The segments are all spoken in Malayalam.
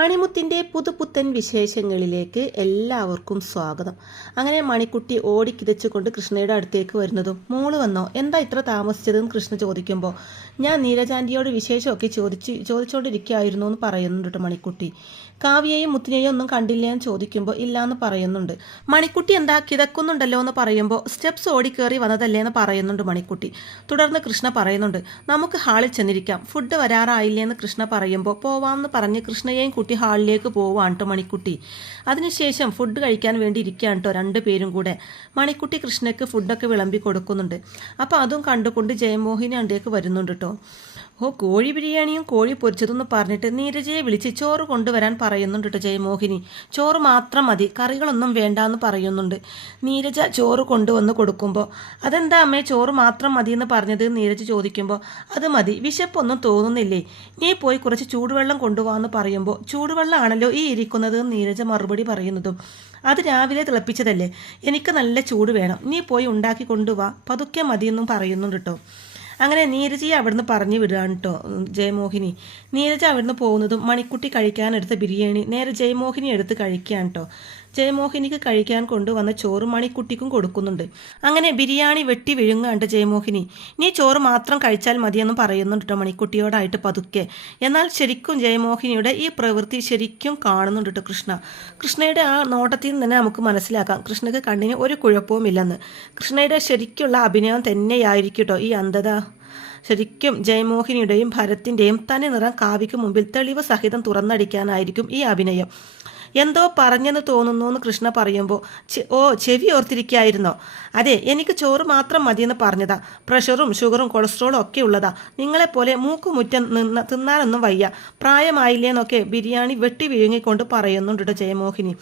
മണിമുത്തിൻ്റെ പുതുപുത്തൻ വിശേഷങ്ങളിലേക്ക് എല്ലാവർക്കും സ്വാഗതം. അങ്ങനെ മണിക്കുട്ടി ഓടിക്കിതച്ചുകൊണ്ട് കൃഷ്ണയുടെ അടുത്തേക്ക് വരുന്നതും മോള് വന്നോ, എന്താ ഇത്ര താമസിച്ചതെന്ന് കൃഷ്ണ ചോദിക്കുമ്പോൾ ഞാൻ നീരജാൻറ്റിയോട് വിശേഷമൊക്കെ ചോദിച്ചുകൊണ്ടിരിക്കുകയായിരുന്നു എന്ന് പറയുന്നുണ്ട് കേട്ടോ മണിക്കുട്ടി. കാവ്യയെയും മുത്തിനെയും ഒന്നും കണ്ടില്ല എന്ന് ചോദിക്കുമ്പോൾ ഇല്ലയെന്ന് പറയുന്നുണ്ട്. മണിക്കുട്ടി എന്താ കിതക്കുന്നുണ്ടല്ലോ എന്ന് പറയുമ്പോൾ സ്റ്റെപ്സ് ഓടിക്കേറി വന്നതല്ലേ എന്ന് പറയുന്നുണ്ട് മണിക്കുട്ടി. തുടർന്ന് കൃഷ്ണ പറയുന്നുണ്ട്, നമുക്ക് ഹാളിൽ ചെന്നിരിക്കാം, ഫുഡ് വരാറായില്ലേ എന്ന് കൃഷ്ണ പറയുമ്പോൾ പോവാമെന്ന് പറഞ്ഞ് കൃഷ്ണയെയും കുട്ടി ഹാളിലേക്ക് പോവാണ് കേട്ടോ മണിക്കുട്ടി. അതിനുശേഷം ഫുഡ് കഴിക്കാൻ വേണ്ടി ഇരിക്കുകയാണ് കേട്ടോ രണ്ടുപേരും കൂടെ. മണിക്കുട്ടി കൃഷ്ണയ്ക്ക് ഫുഡൊക്കെ വിളമ്പി കൊടുക്കുന്നുണ്ട്. അപ്പോൾ അതും കണ്ടുകൊണ്ട് ജയമോഹിനി അണ്ടേക്ക് വരുന്നുണ്ട് കേട്ടോ. കോഴി ബിരിയാണിയും കോഴി പൊരിച്ചതെന്ന് പറഞ്ഞിട്ട് നീരജയെ വിളിച്ച് ചോറ് കൊണ്ടുവരാൻ പറയുന്നുണ്ട് കേട്ടോ ജയമോഹിനി. ചോറ് മാത്രം മതി, കറികളൊന്നും വേണ്ടാന്ന് പറയുന്നുണ്ട്. നീരജ ചോറ് കൊണ്ടുവന്ന് കൊടുക്കുമ്പോൾ അതെന്താ അമ്മേ ചോറ് മാത്രം മതി എന്ന് പറഞ്ഞത് നീരജ ചോദിക്കുമ്പോൾ അത് മതി, വിശപ്പൊന്നും തോന്നുന്നില്ലേ, നീ പോയി കുറച്ച് ചൂടുവെള്ളം കൊണ്ടുപോകാമെന്ന് പറയുമ്പോൾ ചൂടുവെള്ളമാണല്ലോ ഈ ഇരിക്കുന്നത് നീരജ മറുപടി പറയുന്നതും അത് രാവിലെ തിളപ്പിച്ചതല്ലേ, എനിക്ക് നല്ല ചൂട് വേണം, നീ പോയി ഉണ്ടാക്കി കൊണ്ടുപോവാ, പതുക്കെ മതിയെന്നും പറയുന്നുണ്ട് കേട്ടോ. അങ്ങനെ നീരജയെ അവിടുന്ന് പറഞ്ഞു വിടുകയാണ് കേട്ടോ ജയമോഹിനി. നീരജ അവിടുന്ന് പോകുന്നതും മണിക്കുട്ടി കഴിക്കാനെടുത്ത ബിരിയാണി നേരെ ജയമോഹിനി എടുത്ത് കഴിക്കുകയാണ് കേട്ടോ. ജയമോഹിനിക്ക് കഴിക്കാൻ കൊണ്ടുവന്ന ചോറ് മണിക്കുട്ടിക്കും കൊടുക്കുന്നുണ്ട്. അങ്ങനെ ബിരിയാണി വെട്ടി വിഴുങ്ങാണ്ട് ജയമോഹിനി. നീ ചോറ് മാത്രം കഴിച്ചാൽ മതിയെന്നും പറയുന്നുണ്ട് കേട്ടോ മണിക്കുട്ടിയോടായിട്ട് പതുക്കെ. എന്നാൽ ശരിക്കും ജയമോഹിനിയുടെ ഈ പ്രവൃത്തി ശരിക്കും കാണുന്നുണ്ട് കേട്ടോ കൃഷ്ണയുടെ ആ നോട്ടത്തിൽ നിന്ന് തന്നെ നമുക്ക് മനസ്സിലാക്കാം കൃഷ്ണയ്ക്ക് കണ്ണിന് ഒരു കുഴപ്പവുമില്ലെന്ന്. കൃഷ്ണയുടെ ശരിക്കുള്ള അഭിനയം തന്നെയായിരിക്കും കേട്ടോ ഈ അന്ധത. ശരിക്കും ജയമോഹിനിയുടെയും ഭരത്തിൻ്റെയും തനി നിറം കാവ്യയ്ക്ക് മുമ്പിൽ തെളിവ് സഹിതം തുറന്നടിക്കാനായിരിക്കും ഈ അഭിനയം. എന്തോ പറഞ്ഞെന്ന് തോന്നുന്നു എന്ന് കൃഷ്ണ പറയുമ്പോൾ ചെവി ഓർത്തിരിക്കുകയായിരുന്നോ? അതെ, എനിക്ക് ചോറ് മാത്രം മതിയെന്ന് പറഞ്ഞതാ, പ്രഷറും ഷുഗറും കൊളസ്ട്രോളും ഒക്കെ ഉള്ളതാ, നിങ്ങളെപ്പോലെ മൂക്കുമുറ്റം തിന്നാനൊന്നും വയ്യ, പ്രായമായില്ലേന്നൊക്കെ ബിരിയാണി വെട്ടി വിഴുങ്ങിക്കൊണ്ട് പറയുന്നുണ്ട് ജയമോഹിനി.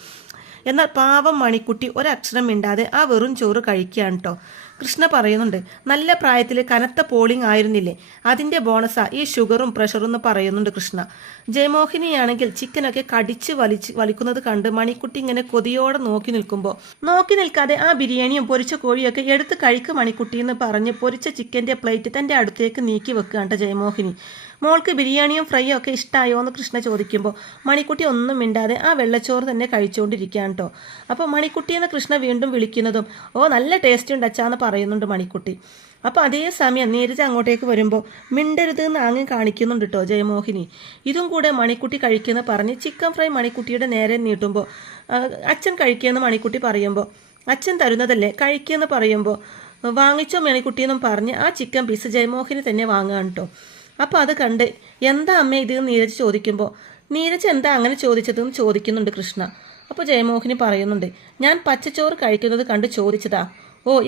എന്നാൽ പാവം മണിക്കുട്ടി ഒരക്ഷരം മിണ്ടാതെ ആ വെറും ചോറ് കഴിക്കുകയാണ് കേട്ടോ. കൃഷ്ണ പറയുന്നുണ്ട്, നല്ല പ്രായത്തിൽ കനത്ത പോളിംഗ് ആയിരുന്നില്ലേ, അതിൻ്റെ ബോണസാ ഈ ഷുഗറും പ്രഷറും എന്ന് പറയുന്നുണ്ട് കൃഷ്ണ. ജയമോഹിനിയാണെങ്കിൽ ചിക്കനൊക്കെ കടിച്ച് വലിക്കുന്നത് കണ്ട് മണിക്കുട്ടി ഇങ്ങനെ കൊതിയോടെ നോക്കി നിൽക്കാതെ ആ ബിരിയാണിയും പൊരിച്ച കോഴിയൊക്കെ എടുത്ത് കഴിക്കും മണിക്കുട്ടി എന്ന് പറഞ്ഞ് പൊരിച്ച ചിക്കൻ്റെ പ്ലേറ്റ് തൻ്റെ അടുത്തേക്ക് നീക്കി വെക്കുകയാണ് ജയമോഹിനി. മോൾക്ക് ബിരിയാണിയും ഫ്രൈയും ഒക്കെ ഇഷ്ടമായോ എന്ന് കൃഷ്ണ ചോദിക്കുമ്പോൾ മണിക്കുട്ടി ഒന്നും മിണ്ടാതെ ആ വെള്ളച്ചോറ് തന്നെ കഴിച്ചുകൊണ്ടിരിക്കുകയാണ് കേട്ടോ. അപ്പോൾ മണിക്കുട്ടിയെന്ന് കൃഷ്ണ വീണ്ടും വിളിക്കുന്നതും നല്ല ടേസ്റ്റ് ഉണ്ട് അച്ചാന്ന് പറയുന്നുണ്ട് മണിക്കുട്ടി. അപ്പോൾ അതേസമയം നീരജ അങ്ങോട്ടേക്ക് വരുമ്പോൾ മിണ്ടരുത് എന്ന് ആങ്ങി കാണിക്കുന്നുണ്ട് കേട്ടോ ജയമോഹിനി. ഇതും കൂടെ മണിക്കുട്ടി കഴിക്കുമെന്ന് പറഞ്ഞ് ചിക്കൻ ഫ്രൈ മണിക്കുട്ടിയുടെ നേരെ നീട്ടുമ്പോൾ അച്ഛൻ കഴിക്കുമെന്ന് മണിക്കുട്ടി പറയുമ്പോൾ അച്ഛൻ തരുന്നതല്ലേ കഴിക്കുമെന്ന് പറയുമ്പോൾ വാങ്ങിച്ചോ മണിക്കുട്ടിയെന്നും പറഞ്ഞ് ആ ചിക്കൻ പീസ് ജയമോഹിനി തന്നെ വാങ്ങുകയാണ് കേട്ടോ. അപ്പോൾ അത് കണ്ട് എന്താ അമ്മ ഇത് നീരജ് ചോദിക്കുമ്പോൾ നീരജ് എന്താ അങ്ങനെ ചോദിച്ചതെന്ന് ചോദിക്കുന്നുണ്ട് കൃഷ്ണ. അപ്പോൾ ജയമോഹിനി പറയുന്നുണ്ട്, ഞാൻ പച്ചച്ചോറ് കഴിക്കുന്നത് കണ്ട് ചോദിച്ചതാ,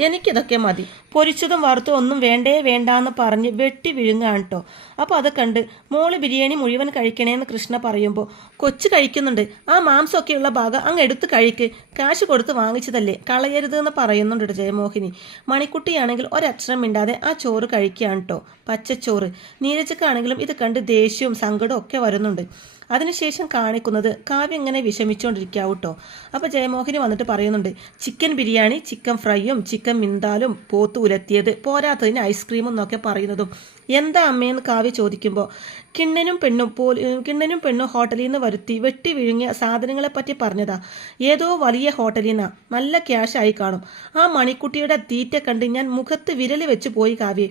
എനിക്കിതൊക്കെ മതി, പൊരിച്ചതും വറുത്തും ഒന്നും വേണ്ടാന്ന് പറഞ്ഞ് വെട്ടി വിഴുങ്ങാണ് കേട്ടോ. അപ്പോൾ അത് കണ്ട് മോള് ബിരിയാണി മുഴുവൻ കഴിക്കണേന്ന് കൃഷ്ണ പറയുമ്പോൾ കൊച്ചു കഴിക്കുന്നുണ്ട്, ആ മാംസമൊക്കെയുള്ള ഭാഗം അങ്ങ് എടുത്ത് കഴിക്ക്, കാശ് കൊടുത്ത് വാങ്ങിച്ചതല്ലേ, കളയരുത് എന്ന് പറയുന്നുണ്ട് ജയമോഹിനി. മണിക്കുട്ടിയാണെങ്കിൽ ഒരക്ഷരം മിണ്ടാതെ ആ ചോറ് കഴിക്കുകയാണ് കേട്ടോ, പച്ചച്ചോറ്. നീരജക്കാണെങ്കിലും ഇത് കണ്ട് ദേഷ്യവും സങ്കടവും ഒക്കെ വരുന്നുണ്ട്. അതിനുശേഷം കാണിക്കുന്നത് കാവ്യ ഇങ്ങനെ വിഷമിച്ചുകൊണ്ടിരിക്കാവും കേട്ടോ. അപ്പോൾ ജയമോഹിനി വന്നിട്ട് പറയുന്നുണ്ട്, ചിക്കൻ ബിരിയാണി, ചിക്കൻ ഫ്രൈയും ചിക്കൻ മിന്താലും പോത്ത് ഉലത്തിയത് പോരാത്തതിന് ഐസ്ക്രീമും എന്നൊക്കെ പറയുന്നതും എന്താ അമ്മയെന്ന് കാവ്യ ചോദിക്കുമ്പോൾ കിണ്ണനും പെണ്ണും ഹോട്ടലിൽ നിന്ന് വരുത്തി വെട്ടി വിഴുങ്ങിയ സാധനങ്ങളെ പറ്റി പറഞ്ഞതാ, ഏതോ വലിയ ഹോട്ടലിൽ നിന്നാ, നല്ല ക്യാഷ് ആയി കാണും. ആ മണിക്കുട്ടിയുടെ തീറ്റ കണ്ട് ഞാൻ മുഖത്ത് വിരൽ വെച്ച് പോയി കാവ്യ.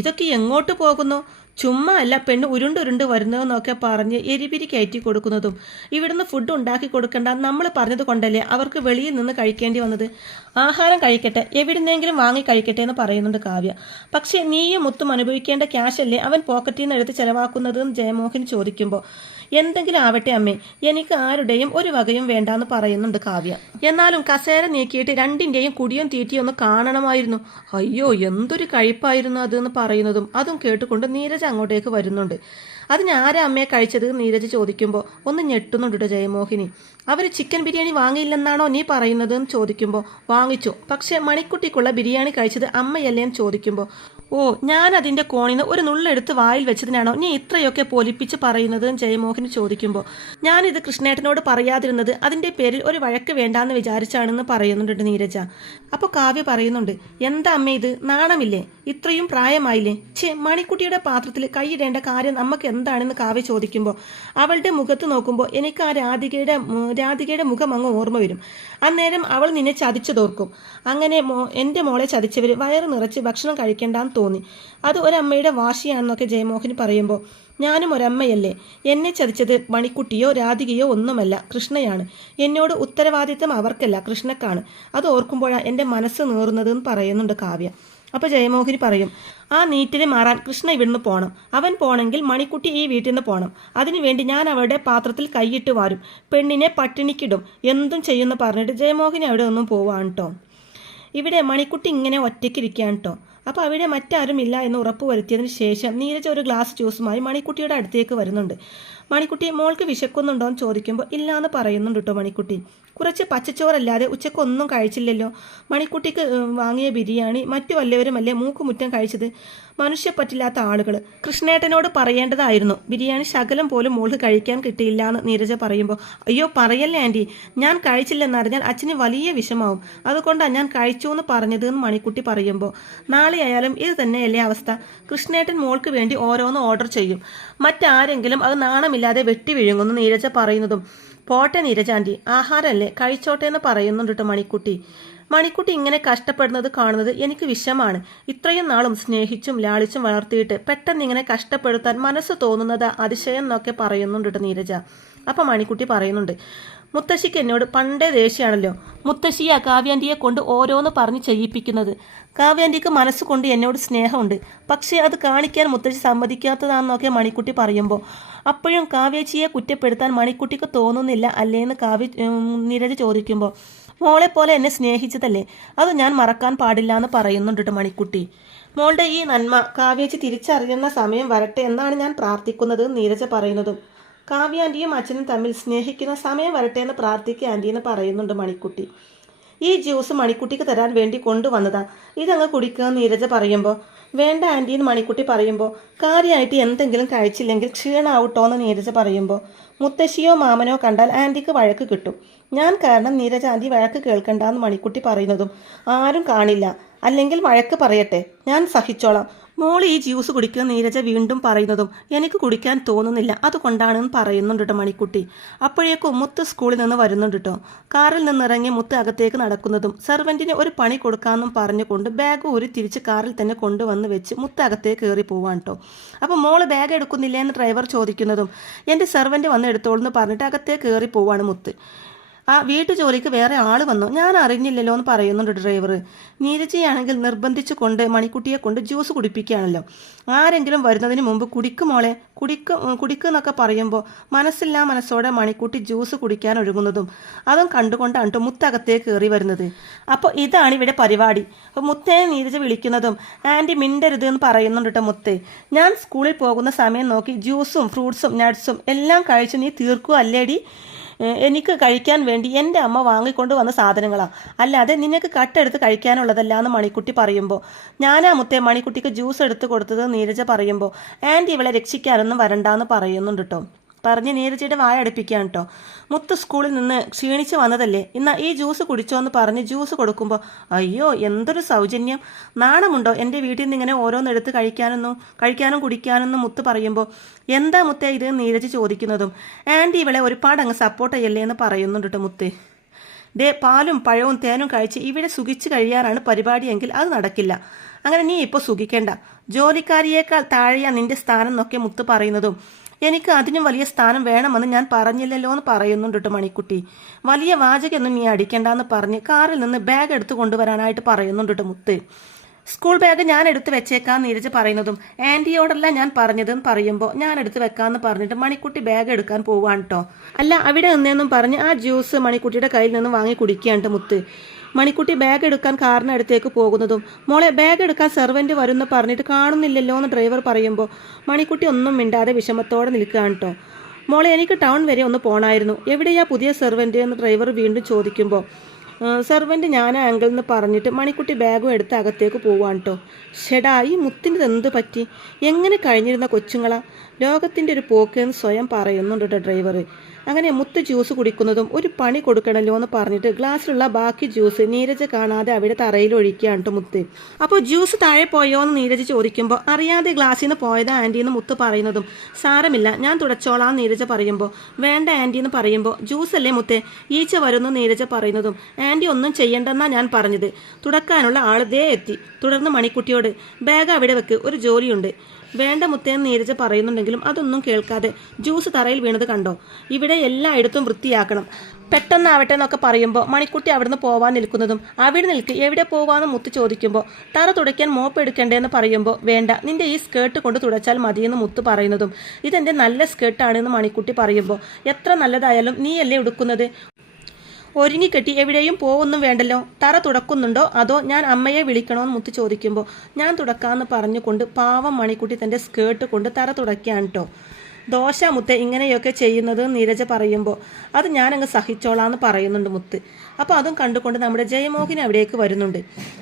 ഇതൊക്കെ എങ്ങോട്ട് പോകുന്നു, ചുമ്മാ അല്ല പെണ്ണ് ഉരുണ്ട് വരുന്നതെന്നൊക്കെ പറഞ്ഞ് എരിപിരി കയറ്റി കൊടുക്കുന്നതും ഇവിടുന്ന് ഫുഡ് ഉണ്ടാക്കി കൊടുക്കണ്ട നമ്മൾ പറഞ്ഞത് കൊണ്ടല്ലേ അവർക്ക് വെളിയിൽ നിന്ന് കഴിക്കേണ്ടി വന്നത്, ആഹാരം കഴിക്കട്ടെ, എവിടുന്നെങ്കിലും വാങ്ങി കഴിക്കട്ടെ എന്ന് പറയുന്നുണ്ട് കാവ്യ. പക്ഷേ നീയും മുത്തും അനുഭവിക്കേണ്ട ക്യാഷല്ലേ അവൻ പോക്കറ്റിൽ നിന്ന് എടുത്ത് ചെലവാക്കുന്നതെന്ന് ജയമോഹൻ ചോദിക്കുമ്പോൾ എന്തെങ്കിലും ആവട്ടെ അമ്മേ, എനിക്ക് ആരുടെയും ഒരു വകയും വേണ്ടാന്ന് പറയുന്നുണ്ട് കാവ്യ. എന്നാലും കസേര നീക്കിയിട്ട് രണ്ടിൻ്റെയും കുടിയും തീറ്റിയും ഒന്ന് കാണണമായിരുന്നു, അയ്യോ എന്തൊരു കഴിപ്പായിരുന്നു അതെന്ന് പറയുന്നതും അതും കേട്ടുകൊണ്ട് നീരജ അങ്ങോട്ടേക്ക് വരുന്നുണ്ട്. അതിനാരാ അമ്മയെ കഴിച്ചത് നീരജ് ചോദിക്കുമ്പോൾ ഒന്ന് ഞെട്ടുന്നുണ്ട് ജയമോഹിനി. അവർ ചിക്കൻ ബിരിയാണി വാങ്ങിയില്ലെന്നാണോ നീ പറയുന്നത് എന്ന് ചോദിക്കുമ്പോൾ വാങ്ങിച്ചു, പക്ഷേ മണിക്കുട്ടിക്കുള്ള ബിരിയാണി കഴിച്ചത് അമ്മയല്ലേ എന്ന് ചോദിക്കുമ്പോൾ ഞാൻ അതിൻ്റെ കോണിൽ നിന്ന് ഒരു നുള്ളെടുത്ത് വായിൽ വെച്ചതിനാണോ നീ ഇത്രയൊക്കെ പൊലിപ്പിച്ച് പറയുന്നത് എന്ന് ജയമോഹിനി ചോദിക്കുമ്പോൾ ഞാനിത് കൃഷ്ണേട്ടനോട് പറയാതിരുന്നത് അതിൻ്റെ പേരിൽ ഒരു വഴക്ക് വേണ്ടാന്ന് വിചാരിച്ചാണെന്ന് പറയുന്നുണ്ട് നീരജ. അപ്പോൾ കാവ്യ പറയുന്നുണ്ട്, എന്താ അമ്മ ഇത് നാണമില്ലേ, ഇത്രയും പ്രായമായില്ലേ? മണിക്കുട്ടിയുടെ പാത്രത്തിൽ കൈയിടേണ്ട കാര്യം നമുക്ക് എന്താണെന്ന് കാവ്യ ചോദിക്കുമ്പോൾ അവളുടെ മുഖത്ത് നോക്കുമ്പോൾ എനിക്ക് ആ രാധികയുടെ മുഖം അങ്ങ് ഓർമ്മ വരും. അന്നേരം അവൾ നിന്നെ ചതിച്ചതോർക്കും. അങ്ങനെ എൻ്റെ മോളെ ചതിച്ചവർ വയറ് നിറച്ച് ഭക്ഷണം കഴിക്കേണ്ടെന്ന് തോന്നി. അത് ഒരമ്മയുടെ വാശിയാണെന്നൊക്കെ ജയമോഹൻ പറയുമ്പോൾ ഞാനും ഒരമ്മയല്ലേ? എന്നെ ചതിച്ചത് മണിക്കുട്ടിയോ രാധികയോ ഒന്നുമല്ല, കൃഷ്ണയാണ്. എന്നോട് ഉത്തരവാദിത്തം അവർക്കല്ല, കൃഷ്ണക്കാണ്. അത് ഓർക്കുമ്പോഴാണ് എൻ്റെ മനസ്സ് നീറുന്നതെന്ന് പറയുന്നുണ്ട് കാവ്യ. അപ്പോൾ ജയമോഹിനി പറയും, ആ നീറ്റിൽ മാറാൻ കൃഷ്ണ ഇവിടുന്ന് പോകണം. അവൻ പോണെങ്കിൽ മണിക്കുട്ടി ഈ വീട്ടിൽ നിന്ന് പോകണം. അതിനുവേണ്ടി ഞാൻ അവളുടെ പാത്രത്തിൽ കൈയിട്ട് വാരും, പെണ്ണിനെ പട്ടിണിക്കിടും, എന്തും ചെയ്യുമെന്ന് പറഞ്ഞിട്ട് ജയമോഹിനി അവിടെ ഒന്നും പോവാണ് കേട്ടോ. ഇവിടെ മണിക്കുട്ടി ഇങ്ങനെ ഒറ്റയ്ക്കിരിക്കുകയാണ് കേട്ടോ. അപ്പോൾ അവിടെ മറ്റാരും ഇല്ല എന്ന് ഉറപ്പ് വരുത്തിയതിന് ശേഷം നീരജ ഒരു ഗ്ലാസ് ജ്യൂസുമായി മണിക്കുട്ടിയുടെ അടുത്തേക്ക് വരുന്നുണ്ട്. മണിക്കുട്ടി മോൾക്ക് വിശക്കുന്നുണ്ടോ എന്ന് ചോദിക്കുമ്പോൾ ഇല്ലയെന്ന് പറയുന്നുണ്ട് കേട്ടോ മണിക്കുട്ടി. കുറച്ച് പച്ചച്ചോറല്ലാതെ ഉച്ചക്കൊന്നും കഴിച്ചില്ലല്ലോ. മണിക്കുട്ടിക്ക് വാങ്ങിയ ബിരിയാണി മറ്റു വല്ലവരുമല്ലേ മൂക്കുമുറ്റം കഴിച്ചത്? മനുഷ്യപ്പറ്റില്ലാത്ത ആളുകൾ. കൃഷ്ണേട്ടനോട് പറയേണ്ടതായിരുന്നു, ബിരിയാണി ശകലം പോലും മോൾക്ക് കഴിക്കാൻ കിട്ടിയില്ല എന്ന് നീരജ പറയുമ്പോൾ അയ്യോ പറയല്ലേ ആൻറ്റി, ഞാൻ കഴിച്ചില്ലെന്നറിഞ്ഞാൽ അച്ഛന് വലിയ വിഷമാവും, അതുകൊണ്ടാണ് ഞാൻ കഴിച്ചു എന്ന് പറഞ്ഞത് എന്ന് മണിക്കുട്ടി പറയുമ്പോൾ നാളെ ആയാലും ഇത് തന്നെയല്ലേ അവസ്ഥ? കൃഷ്ണേട്ടൻ മോൾക്ക് വേണ്ടി ഓരോന്ന് ഓർഡർ ചെയ്യും, മറ്റാരെങ്കിലും അത് നാണമില്ലാതെ വെട്ടി വിഴുങ്ങുന്നു നീരജ പറയുന്നതും പോട്ടെ നീരജ ആൻറ്റി, ആഹാരമല്ലേ കഴിച്ചോട്ടെ എന്ന് പറയുന്നുണ്ട് കേട്ടോ മണിക്കുട്ടി ഇങ്ങനെ കഷ്ടപ്പെടുന്നത് കാണുന്നത് എനിക്ക് വിഷമാണ്. ഇത്രയും നാളും സ്നേഹിച്ചും ലാളിച്ചും വളർത്തിയിട്ട് പെട്ടെന്ന് ഇങ്ങനെ കഷ്ടപ്പെടുത്താൻ മനസ്സ് തോന്നുന്നത് അതിശയം എന്നൊക്കെ പറയുന്നുണ്ട് കേട്ടോ നീരജ. അപ്പം മണിക്കുട്ടി പറയുന്നുണ്ട്, മുത്തശ്ശിക്ക് എന്നോട് പണ്ടേ ദേഷ്യമാണല്ലോ. മുത്തശ്ശിയെ കാവ്യാന്റിയെ കൊണ്ട് ഓരോന്ന് പറഞ്ഞ് ചെയ്യിപ്പിക്കുന്നത്. കാവ്യാന്റിക്ക് മനസ്സുകൊണ്ട് എന്നോട് സ്നേഹമുണ്ട്, പക്ഷേ അത് കാണിക്കാൻ മുത്തശ്ശി സമ്മതിക്കാത്തതാണെന്നൊക്കെ മണിക്കുട്ടി പറയുമ്പോൾ അപ്പോഴും കാവ്യേച്ചിയെ കുറ്റപ്പെടുത്താൻ മണിക്കുട്ടിക്ക് തോന്നുന്നില്ല അല്ലേന്ന് നീരജ ചോദിക്കുമ്പോൾ മോളെപ്പോലെ എന്നെ സ്നേഹിച്ചതല്ലേ, അത് ഞാൻ മറക്കാൻ പാടില്ല എന്ന് പറയുന്നുണ്ട് കേട്ടോ മണിക്കുട്ടി. മോളുടെ ഈ നന്മ കാവ്യേച്ചി തിരിച്ചറിയുന്ന സമയം വരട്ടെ എന്നാണ് ഞാൻ പ്രാർത്ഥിക്കുന്നത് നീരജ പറയുന്നതും കാവ്യ ആൻറ്റിയും അച്ഛനും തമ്മിൽ സ്നേഹിക്കുന്ന സമയം വരട്ടെ എന്ന് പ്രാർത്ഥിക്കുക ആൻറ്റി എന്ന് പറയുന്നുണ്ട് മണിക്കുട്ടി. ഈ ജ്യൂസ് മണിക്കുട്ടിക്ക് തരാൻ വേണ്ടി കൊണ്ടുവന്നതാ, ഇതങ്ങ് കുടിക്കുക നീരജ പറയുമ്പോൾ വേണ്ട ആൻറ്റി എന്ന് മണിക്കുട്ടി പറയുമ്പോൾ കാര്യമായിട്ട് എന്തെങ്കിലും കഴിച്ചില്ലെങ്കിൽ ക്ഷീണാവട്ടോ എന്ന് നീരജ പറയുമ്പോൾ മുത്തശ്ശിയോ മാമനോ കണ്ടാൽ ആൻറ്റിക്ക് വഴക്ക് കിട്ടും, ഞാൻ കാരണം നീരജ ആൻറ്റി വഴക്ക് കേൾക്കണ്ടെന്ന് മണിക്കുട്ടി പറയുന്നതും ആരും കാണില്ല, അല്ലെങ്കിൽ വഴക്ക് പറയട്ടെ, ഞാൻ സഹിച്ചോളാം. മോൾ ഈ ജ്യൂസ് കുടിക്കുക നീരജ വീണ്ടും പറയുന്നതും എനിക്ക് കുടിക്കാൻ തോന്നുന്നില്ല, അതുകൊണ്ടാണെന്ന് പറയുന്നുണ്ട് കേട്ടോ മണിക്കുട്ടി. അപ്പോഴേക്കും മുത്ത് സ്കൂളിൽ നിന്ന് വരുന്നുണ്ട് കേട്ടോ. കാറിൽ നിന്നിറങ്ങി മുത്ത് അകത്തേക്ക് നടക്കുന്നതും സെർവൻറ്റിന് ഒരു പണി കൊടുക്കാമെന്നും പറഞ്ഞുകൊണ്ട് ബാഗ് ഊരി തിരിച്ച് കാറിൽ തന്നെ കൊണ്ടുവന്ന് വെച്ച് മുത്ത് അകത്തേക്ക് കയറി പോവാൻ കേട്ടോ. അപ്പോൾ മോള് ബാഗ് എടുക്കുന്നില്ലേ എന്ന് ഡ്രൈവർ ചോദിക്കുന്നതും എൻ്റെ സെർവൻറ്റ് വന്ന് എടുത്തോളെന്ന് പറഞ്ഞിട്ട് അകത്തേക്ക് കയറി പോവാണ് മുത്ത്. ആ വീട്ടു ജോലിക്ക് വേറെ ആൾ വന്നു, ഞാൻ അറിഞ്ഞില്ലല്ലോ എന്ന് പറയുന്നുണ്ട് ഡ്രൈവർ. നീരജയാണെങ്കിൽ നിർബന്ധിച്ചു കൊണ്ട് മണിക്കുട്ടിയെ കൊണ്ട് ജ്യൂസ് കുടിപ്പിക്കുകയാണല്ലോ. ആരെങ്കിലും വരുന്നതിന് മുമ്പ് കുടിക്കുമോളെ കുടിക്കുന്നൊക്കെ പറയുമ്പോൾ മനസ്സില്ലാ മനസ്സോടെ മണിക്കുട്ടി ജ്യൂസ് കുടിക്കാൻ ഒഴുകുന്നതും അതും കണ്ടുകൊണ്ടാണ് മുത്തകത്തേക്ക് കയറി വരുന്നത്. അപ്പോൾ ഇതാണ് ഇവിടെ പരിപാടി. അപ്പോൾ മുത്തേ നീരജ വിളിക്കുന്നതും ആൻറ്റി മിണ്ടരുത് എന്ന് പറയുന്നുണ്ട് കേട്ടോ മുത്തേ. ഞാൻ സ്കൂളിൽ പോകുന്ന സമയം നോക്കി ജ്യൂസും ഫ്രൂട്ട്സും നട്ട്സും എല്ലാം കഴിച്ച് നീ തീർക്കുക അല്ലേടി? എനിക്ക് കഴിക്കാൻ വേണ്ടി എൻ്റെ അമ്മ വാങ്ങിക്കൊണ്ട് വന്ന സാധനങ്ങളാണ്, അല്ലാതെ നിനക്ക് കട്ടെടുത്ത് കഴിക്കാനുള്ളതല്ല എന്ന് മണിക്കുട്ടി പറയുമ്പോൾ ഞാനാ മുത്തേ മണിക്കുട്ടിക്ക് ജ്യൂസ് എടുത്ത് കൊടുത്തത് നീരജ പറയുമ്പോൾ ആൻറ്റി ഇവളെ രക്ഷിക്കാനൊന്നും വരണ്ടാന്ന് പറയുന്നുണ്ട് കേട്ടോ. പറഞ്ഞ് നീരജയുടെ വായ അടുപ്പിക്കുകയാണ് കേട്ടോ. മുത്ത് സ്കൂളിൽ നിന്ന് ക്ഷീണിച്ച് വന്നതല്ലേ, ഇന്നാ ഈ ജ്യൂസ് കുടിച്ചോ എന്ന് പറഞ്ഞ് ജ്യൂസ് കൊടുക്കുമ്പോൾ അയ്യോ എന്തൊരു സൗജന്യം, നാണമുണ്ടോ എൻ്റെ വീട്ടിൽ നിന്ന് ഇങ്ങനെ ഓരോന്നെടുത്ത് കഴിക്കാനും കുടിക്കാനൊന്നും മുത്ത് പറയുമ്പോൾ എന്താ മുത്തേ ഇത് നീരജ ചോദിക്കുന്നതും ആൻറ്റി ഇവളെ ഒരുപാട് അങ്ങ് സപ്പോർട്ട് ചെയ്യല്ലേ എന്ന് പറയുന്നുണ്ട് കേട്ടോ മുത്തേ. ദേ പാലും പഴവും തേനും കഴിച്ച് ഇവിടെ സുഖിച്ച് കഴിയാറാണ് പരിപാടിയെങ്കിൽ അത് നടക്കില്ല. അങ്ങനെ നീ ഇപ്പോൾ സുഖിക്കേണ്ട, ജോലിക്കാരിയേക്കാൾ താഴെയാ നിന്റെ സ്ഥാനം എന്നൊക്കെ മുത്ത് പറയുന്നതും എനിക്ക് അതിനും വലിയ സ്ഥാനം വേണമെന്ന് ഞാൻ പറഞ്ഞില്ലല്ലോ എന്ന് പറയുന്നുണ്ട് കേട്ടോ മണിക്കുട്ടി. വലിയ വാചകമൊന്നും നീ അടിക്കണ്ടെന്ന് പറഞ്ഞ് കാറിൽ നിന്ന് ബാഗ് എടുത്തു കൊണ്ടുവരാനായിട്ട് പറയുന്നുണ്ട് കേട്ടോ മുത്ത്. സ്കൂൾ ബാഗ് ഞാൻ എടുത്ത് വെച്ചേക്കാന്ന് നീരജ് പറയുന്നതും ആൻറ്റിയോടല്ല ഞാൻ പറഞ്ഞതെന്ന് പറയുമ്പോൾ ഞാൻ എടുത്ത് വെക്കാമെന്ന് പറഞ്ഞിട്ട് മണിക്കുട്ടി ബാഗ് എടുക്കാൻ പോവാണ് കേട്ടോ. അല്ല അവിടെ നിന്നേന്നും പറഞ്ഞ് ആ ജ്യൂസ് മണിക്കുട്ടിയുടെ കയ്യിൽ നിന്ന് വാങ്ങി കുടിക്കുകയാണ് മുത്ത്. മണിക്കുട്ടി ബാഗ് എടുക്കാൻ കാറിന് അടുത്തേക്ക് പോകുന്നതും മോളെ ബാഗ് എടുക്കാൻ സെർവൻറ്റ് വരുമെന്ന് പറഞ്ഞിട്ട് കാണുന്നില്ലല്ലോ എന്ന് ഡ്രൈവർ പറയുമ്പോൾ മണിക്കുട്ടി ഒന്നും മിണ്ടാതെ വിഷമത്തോടെ നിൽക്കുകയാണ് കേട്ടോ. മോളെ എനിക്ക് ടൗൺ വരെ ഒന്ന് പോകണമായിരുന്നു, എവിടെയാ പുതിയ സെർവൻറ്റ് എന്ന് ഡ്രൈവർ വീണ്ടും ചോദിക്കുമ്പോൾ സെർവൻറ്റ് ഞാനാ അങ്കിൾ എന്ന് പറഞ്ഞിട്ട് മണിക്കുട്ടി ബാഗും എടുത്ത് അകത്തേക്ക് പോവാണ് കേട്ടോ. ഷെടാ ഈ മുത്തിൻ്റെ എന്ത് പറ്റി, എങ്ങനെ കഴിഞ്ഞിരുന്ന കൊച്ചുങ്ങളാ, ലോകത്തിൻ്റെ ഒരു പോക്ക് എന്ന് സ്വയം പറയുന്നുണ്ട് കേട്ടോ ഡ്രൈവർ. അങ്ങനെ മുത്ത് ജ്യൂസ് കുടിക്കുന്നതും ഒരു പണി കൊടുക്കണമല്ലോ എന്ന് പറഞ്ഞിട്ട് ഗ്ലാസ്സിലുള്ള ബാക്കി ജ്യൂസ് നീരജ് കാണാതെ അവിടെ തറയിൽ ഒഴിക്കുകയാണ് കേട്ടോ മുത്ത്. അപ്പോൾ ജ്യൂസ് താഴെ പോയോ എന്ന് നീരജ് ചോദിക്കുമ്പോൾ അറിയാതെ ഗ്ലാസ്സിൽ നിന്ന് പോയതാ ആൻറ്റി എന്ന് മുത്ത് പറയുന്നതും സാരമില്ല ഞാൻ തുടച്ചോളാം നീരജ പറയുമ്പോൾ വേണ്ട ആൻറ്റി എന്ന് പറയുമ്പോൾ ജ്യൂസ് അല്ലേ മുത്തേ ഈച്ച വരുന്നു നീരജ പറയുന്നതും ആൻറ്റി ഒന്നും ചെയ്യണ്ടെന്നാ ഞാൻ പറഞ്ഞത്, തുടക്കാനുള്ള ആൾ ദേ എത്തി. തുടർന്ന് മണിക്കുട്ടിയോട് ബാഗ് അവിടെ വെക്ക്, ഒരു ജോലിയുണ്ട്. വേണ്ട മുത്തേന്ന് നീരജ പറയുന്നുണ്ടെങ്കിലും അതൊന്നും കേൾക്കാതെ ജ്യൂസ് തറയിൽ വീണത് കണ്ടോ, ഇവിടെ എല്ലായിടത്തും വൃത്തിയാക്കണം, പെട്ടെന്നാവട്ടെ എന്നൊക്കെ പറയുമ്പോൾ മണിക്കുട്ടി അവിടുന്ന് പോവാൻ നിൽക്കുന്നതും അവിടെ നിൽക്ക് എവിടെ പോവാന്ന് മുത്ത് ചോദിക്കുമ്പോൾ തറ തുടയ്ക്കാൻ മോപ്പ് എടുക്കണ്ടേന്ന് പറയുമ്പോൾ വേണ്ട നിന്റെ ഈ സ്കേർട്ട് കൊണ്ട് തുടച്ചാൽ മതിയെന്ന് മുത്ത് പറയുന്നതും ഇതെൻ്റെ നല്ല സ്കേർട്ടാണെന്ന് മണിക്കുട്ടി പറയുമ്പോൾ എത്ര നല്ലതായാലും നീയല്ലേ ഉടുക്കുന്നത്, ഒരുങ്ങിക്കെട്ടി എവിടെയും പോവൊന്നും വേണ്ടല്ലോ, തറ തുടക്കുന്നുണ്ടോ അതോ ഞാൻ അമ്മയെ വിളിക്കണമെന്ന് മുത്ത് ചോദിക്കുമ്പോൾ ഞാൻ തുടക്കാമെന്ന് പറഞ്ഞുകൊണ്ട് പാവം മണിക്കുട്ടി തൻ്റെ സ്കേർട്ട് കൊണ്ട് തറ തുടയ്ക്കുകയാണ് കേട്ടോ. ദോശ മുത്ത് ഇങ്ങനെയൊക്കെ ചെയ്യുന്നത് നീരജ പറയുമ്പോൾ അത് ഞാനങ്ങ് സഹിച്ചോളാന്ന് പറയുന്നുണ്ട് മുത്ത്. അപ്പോൾ അതും കണ്ടുകൊണ്ട് നമ്മുടെ ജയമോഹിനി അവിടേക്ക് വരുന്നുണ്ട്.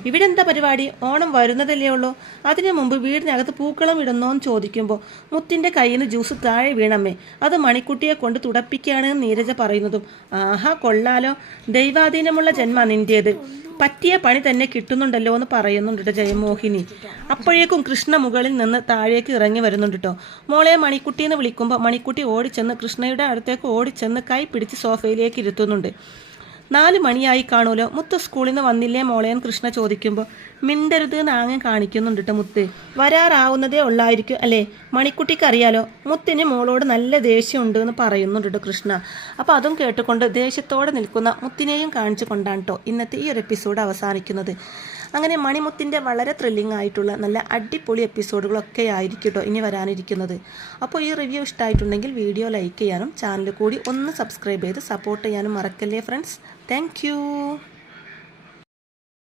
ഇവിടെ എന്താ പരിപാടി, ഓണം വരുന്നതല്ലേ ഉള്ളൂ, അതിനു മുമ്പ് വീടിനകത്ത് പൂക്കളം ഇടുന്നോന്ന് ചോദിക്കുമ്പോൾ മുത്തിൻ്റെ കയ്യിൽ നിന്ന് ജ്യൂസ് താഴെ വീണമ്മേ, അത് മണിക്കുട്ടിയെ കൊണ്ട് തുടപ്പിക്കുകയാണ് നീരജ പറയുന്നതും ആഹാ കൊള്ളാലോ, ദൈവാധീനമുള്ള ജന്മ നിൻ്റേത്, പറ്റിയ പണി തന്നെ കിട്ടുന്നുണ്ടല്ലോ എന്ന് പറയുന്നുണ്ട് ജയമോഹിനി. അപ്പോഴേക്കും കൃഷ്ണ മുകളിൽ നിന്ന് താഴേക്ക് ഇറങ്ങി വരുന്നുണ്ട് കേട്ടോ. മോളെ മണിക്കുട്ടി എന്ന് വിളിക്കുമ്പോൾ മണിക്കുട്ടി ഓടിച്ചെന്ന് കൃഷ്ണയുടെ അടുത്തേക്ക് ഓടിച്ചെന്ന് കൈ പിടിച്ച് സോഫയിലേക്ക് ഇരുത്തുന്നുണ്ട്. 4 മണിയായി കാണുമല്ലോ, മുത്ത് സ്കൂളിൽ നിന്ന് വന്നില്ലേ മോളേന്ന് കൃഷ്ണ ചോദിക്കുമ്പോൾ മിണ്ടരുത് നാങ്ങൻ കാണിക്കുന്നുണ്ട് കേട്ടോ മുത്ത്. വരാറാവുന്നതേ ഉള്ളായിരിക്കും അല്ലേ, മണിക്കുട്ടിക്ക് അറിയാലോ മുത്തിന് മോളോട് നല്ല ദേഷ്യമുണ്ട് എന്ന് പറയുന്നുണ്ട് കേട്ടോ കൃഷ്ണ. അപ്പോൾ അതും കേട്ടുകൊണ്ട് ദേഷ്യത്തോടെ നിൽക്കുന്ന മുത്തിനെയും കാണിച്ചു കൊണ്ടാണ് കേട്ടോ ഇന്നത്തെ ഈ ഒരു എപ്പിസോഡ് അവസാനിക്കുന്നത്. അങ്ങനെ മണിമുത്തിൻ്റെ വളരെ ത്രില്ലിംഗ് ആയിട്ടുള്ള നല്ല അടിപൊളി എപ്പിസോഡുകളൊക്കെ ആയിരിക്കും കേട്ടോ ഇനി വരാനിരിക്കുന്നത്. അപ്പോൾ ഈ റിവ്യൂ ഇഷ്ടമായിട്ടുണ്ടെങ്കിൽ വീഡിയോ ലൈക്ക് ചെയ്യാനും ചാനൽ കൂടി ഒന്ന് സബ്സ്ക്രൈബ് ചെയ്ത് സപ്പോർട്ട് ചെയ്യാനും മറക്കല്ലേ ഫ്രണ്ട്സ്. താങ്ക്